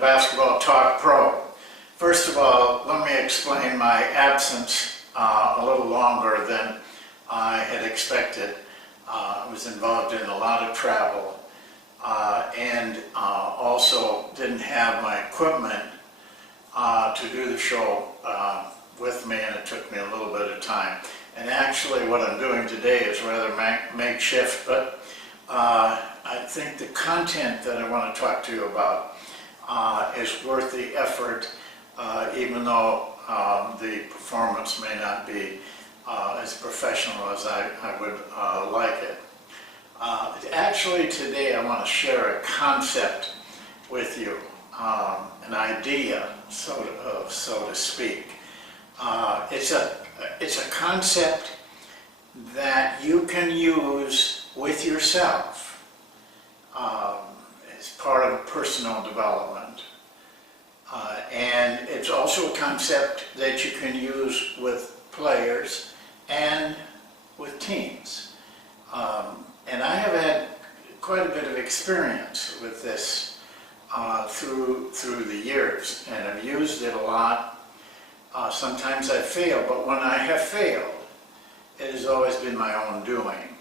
Basketball Talk Pro. First of all, let me explain my absence a little longer than I had expected. I was involved in a lot of travel and also didn't have my equipment to do the show with me, and it took me a little bit of time. And actually what I'm doing today is rather makeshift, but I think the content that I want to talk to you about is worth the effort, even though the performance may not be as professional as I would like it. Actually today I want to share a concept with you, an idea, so to speak. It's a concept that you can use with yourself as part of personal development. And it's also a concept that you can use with players and with teams. And I have had quite a bit of experience with this through the years, and I've used it a lot. Sometimes I fail, but when I have failed, it has always been my own doing.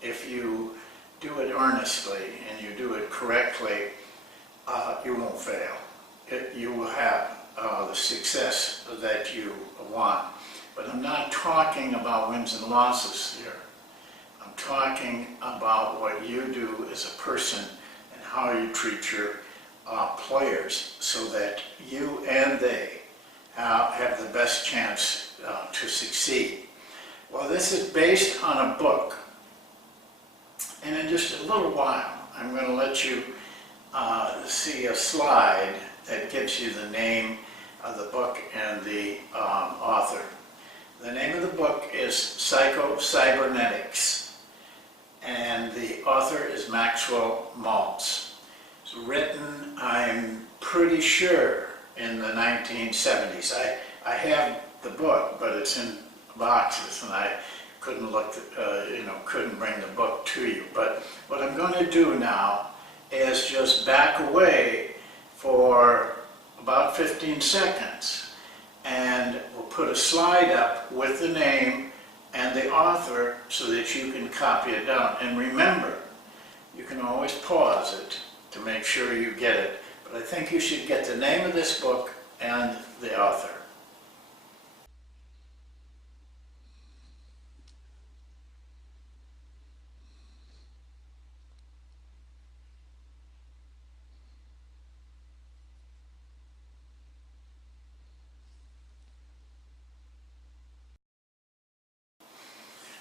If you do it earnestly and you do it correctly, you won't fail. You will have the success that you want. But I'm not talking about wins and losses here. I'm talking about what you do as a person and how you treat your players so that you and they have the best chance to succeed. Well, this is based on a book, and in just a little while I'm going to let you see a slide that gives you the name of the book and the author. The name of the book is Psycho Cybernetics, and the author is Maxwell Malts. It's written, I'm pretty sure, in the 1970s. I have the book, but it's in boxes, and I couldn't couldn't bring the book to you. But what I'm going to do now is just back away for about 15 seconds, and we'll put a slide up with the name and the author so that you can copy it down. And remember, you can always pause it to make sure you get it. But I think you should get the name of this book and the author.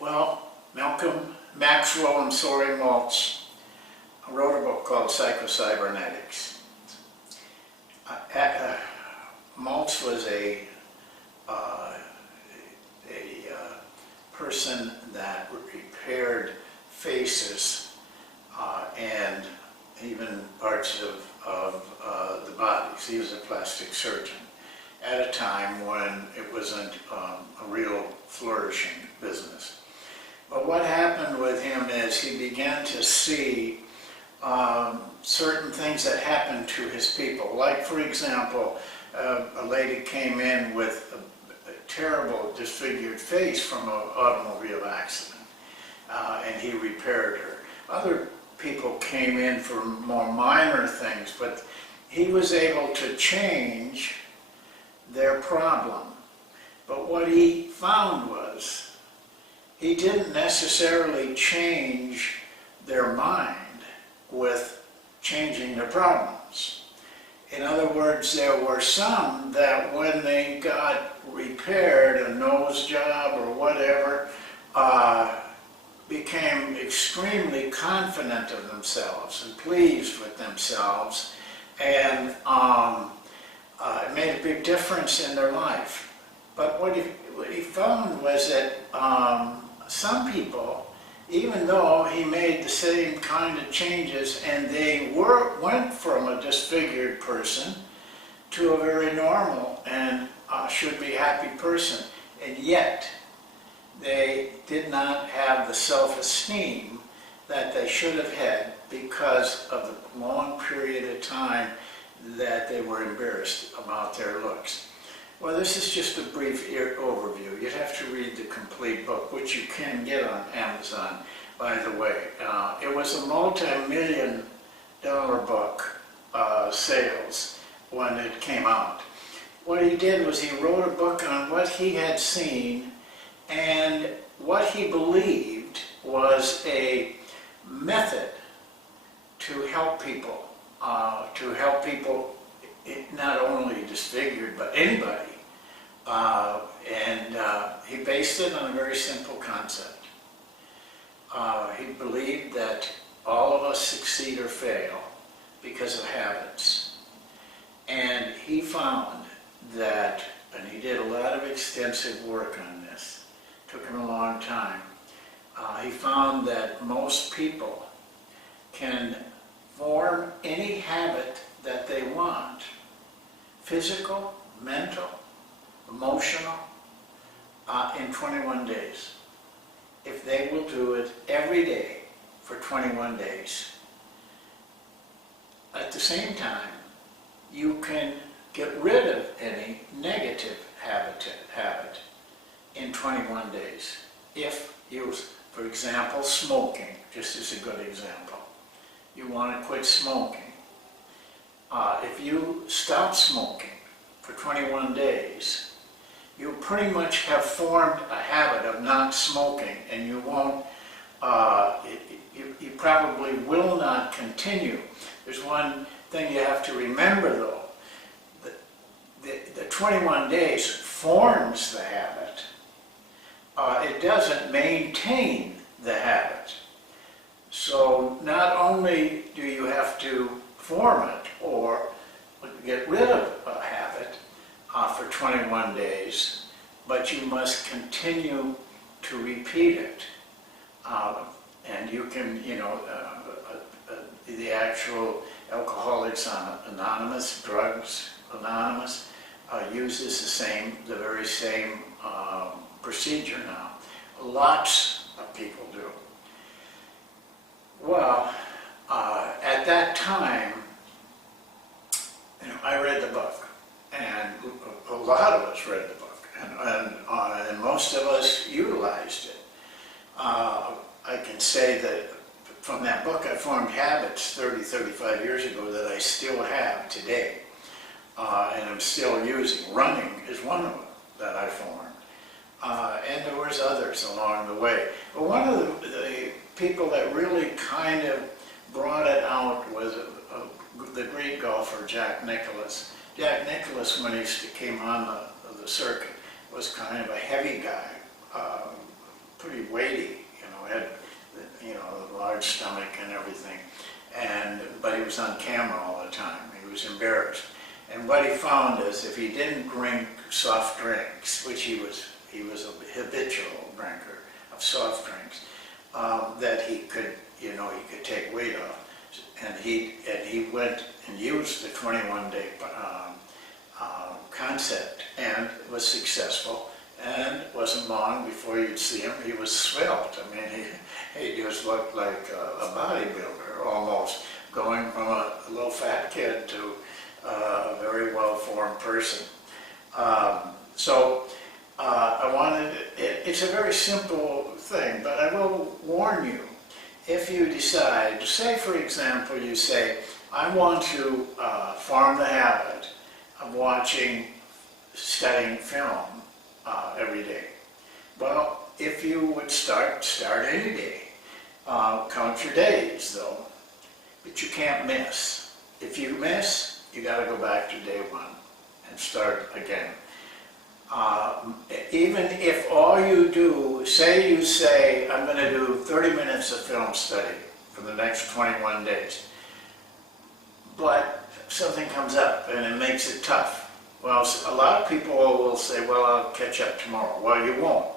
Well, Maxwell Malts wrote a book called Psycho Cybernetics. Malts was a person that repaired faces and even parts of the bodies. He was a plastic surgeon at a time when it wasn't a real flourishing business. But what happened with him is he began to see certain things that happened to his people. Like, for example, a lady came in with a terrible disfigured face from an automobile accident, and he repaired her. Other people came in for more minor things, but he was able to change their problem. But what he found was he didn't necessarily change their mind with changing their problems. In other words, there were some that when they got repaired, a nose job or whatever, became extremely confident of themselves and pleased with themselves, and it made a big difference in their life. But what he found was that some people, even though he made the same kind of changes and they went from a disfigured person to a very normal and should be happy person, and yet they did not have the self-esteem that they should have had because of the long period of time that they were embarrassed about their looks. Well, this is just a brief overview. You'd have to read the complete book, which you can get on Amazon, by the way. It was a multi-million-dollar book, sales, when it came out. What he did was he wrote a book on what he had seen and what he believed was a method to help people not only disfigured, but anybody. He based it on a very simple concept. He believed that all of us succeed or fail because of habits. And he found that, and he did a lot of extensive work on this, took him a long time, he found that most people can form any habit that they want, physical, mental, emotional, in 21 days. If they will do it every day for 21 days. At the same time, you can get rid of any negative habit in 21 days. If you, for example, smoking, just as a good example. You want to quit smoking. If you stop smoking for 21 days, you pretty much have formed a habit of not smoking, and you won't, you probably will not continue. There's one thing you have to remember though. The 21 days forms the habit. It doesn't maintain the habit. So not only do you have to form it or get rid of a habit for 21 days, but you must continue to repeat it. And you can, the actual Alcoholics Anonymous, Drugs Anonymous, uses the very same procedure now. Lots of people do. Well, at that time, I read the book, and a lot of us read the book, and most of us utilized it. I can say that from that book I formed habits 35 years ago that I still have today, and I'm still using. Running is one of them that I formed. And there was others along the way. But one of the people that really kind of brought it out was the great golfer Jack Nicklaus. Jack Nicklaus, when he came on the circuit, was kind of a heavy guy, pretty weighty, had a large stomach and everything. But he was on camera all the time. He was embarrassed. And what he found is if he didn't drink soft drinks, which he was a habitual drinker of soft drinks, that he could take weight off. And he went and used the 21-day concept and was successful. And it wasn't long before you'd see him. He was svelte. I mean, he just looked like a bodybuilder almost, going from a little fat kid to a very well-formed person. It's a very simple thing, but I will warn you, if you decide, say for example, you say, I want to form the habit of studying film every day. Well, if you would start any day. Count your days though, but you can't miss. If you miss, you got to go back to day one and start again. Even if all you do, you say, I'm going to do 30 minutes of film study for the next 21 days, but something comes up and it makes it tough. Well, a lot of people will say, well, I'll catch up tomorrow. Well, you won't.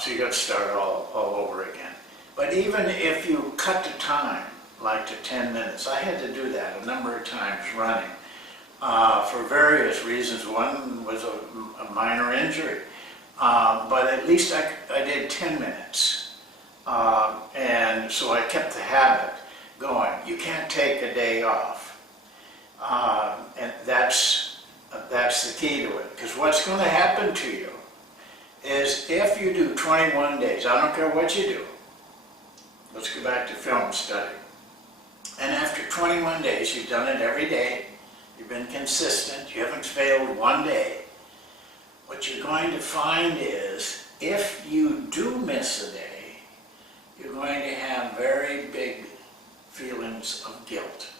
So you got to start all over again. But even if you cut the time, like to 10 minutes, I had to do that a number of times running. For various reasons. One was a minor injury, but at least I did 10 minutes. And so I kept the habit going. You can't take a day off. And that's the key to it. Because what's going to happen to you is if you do 21 days, I don't care what you do, let's go back to film study. And after 21 days, you've done it every day, you've been consistent, you haven't failed one day, what you're going to find is if you do miss a day, you're going to have very big feelings of guilt.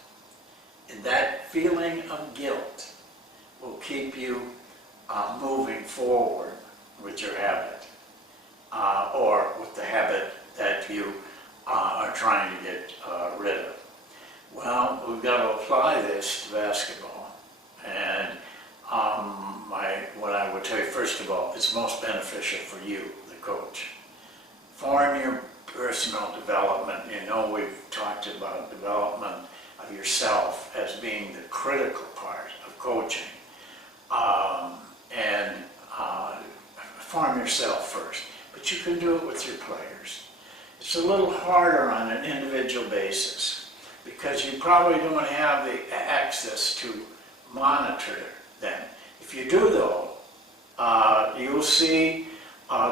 And that feeling of guilt will keep you moving forward with your habit, or with the habit that you are trying to get rid of. Well, we've got to apply this to basketball. And what I would tell you, first of all, it's most beneficial for you, the coach. Form your personal development. You know, we've talked about development of yourself as being the critical part of coaching. Form yourself first, but you can do it with your players. It's a little harder on an individual basis because you probably don't have the access to monitor them. If you do though, you'll see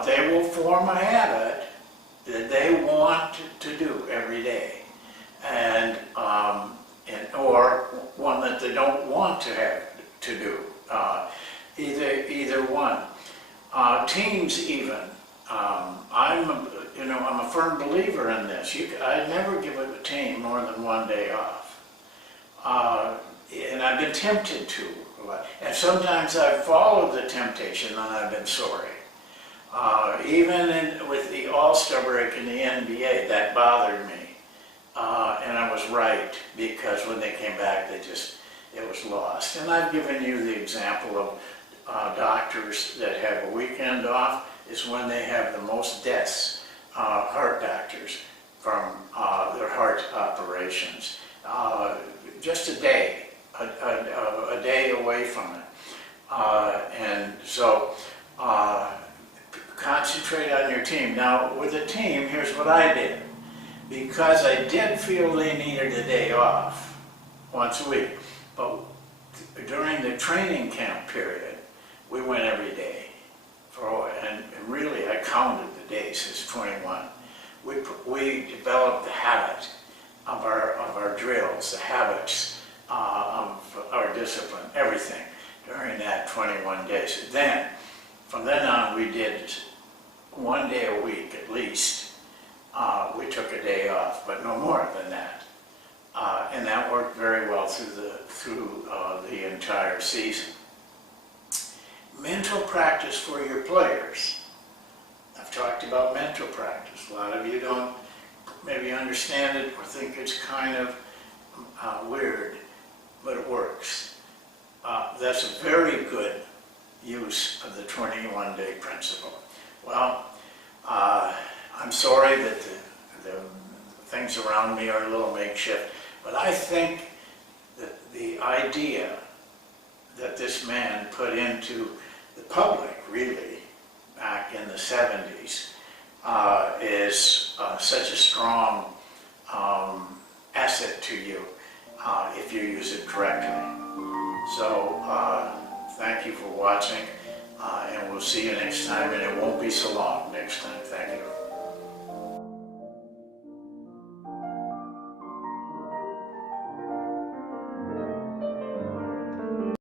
they will form a habit that they want to do every day, or one that they don't want to have to do. Either one. Teams even. I'm a firm believer in this. I never give a team more than one day off. And I've been tempted to. And sometimes I've followed the temptation and I've been sorry. Even with the All-Star break in the NBA, that bothered me. And I was right, because when they came back, it was lost. And I've given you the example of doctors that have a weekend off is when they have the most deaths, heart doctors, from their heart operations. Just a day, a day away from it. And so concentrate on your team. Now, with a team, here's what I did. Because I did feel they needed a day off once a week, but during the training camp period, we went every day. And really, I counted the days as 21. We developed the habit of our drills, the habits of our discipline, everything during that 21 days. Then, from then on, we did one day a week at least. We took a day off, but no more than that. And that worked very well through the entire season. Mental practice for your players. I've talked about mental practice. A lot of you don't maybe understand it or think it's kind of weird, but it works. That's a very good use of the 21-day principle. Well, I'm sorry that the things around me are a little makeshift, but I think that the idea that this man put into the public, really, back in the 70s, is such a strong asset to you if you use it correctly. So, thank you for watching, and we'll see you next time, and it won't be so long next time. Thank you.